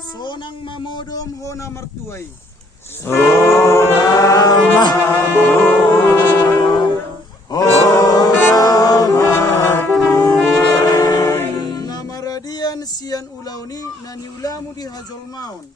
Sonang mamodom hona martuai. Namaradian sian ulauni nani ulamu di hajol maun.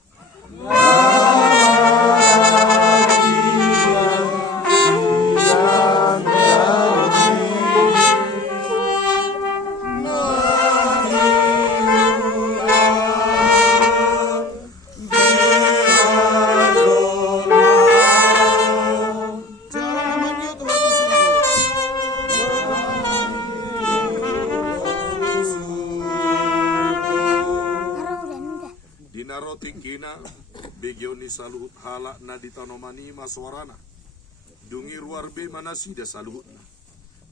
Dinaroting kina begioni saluhut halak na ditanomani maswarana dungi ruar be manasi da saluhutna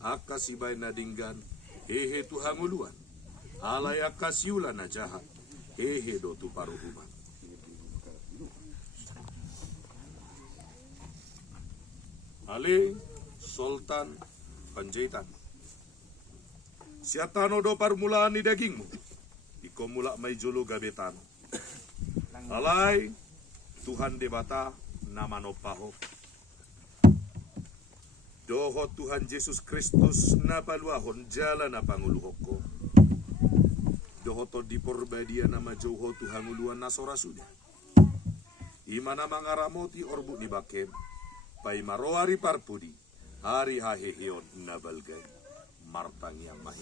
aka sibay na dinggan hehe tu hanguluan alay akasiula na jahat hehe do tu paruhuman. Ale Sultan Panjaitan siatano do parmulaan ni dagingmu iko mula may jolo gabetan alay Tuhan debata nama nopaho doho Tuhan Yesus Kristus na paluahon jala na panguluhoko doho to diporbadia nama jauho Tuhan uluan nasora sudah imana mangaramoti orbu ni bakem pai maroari parpudi hari haheheon na balgay martang yang mahi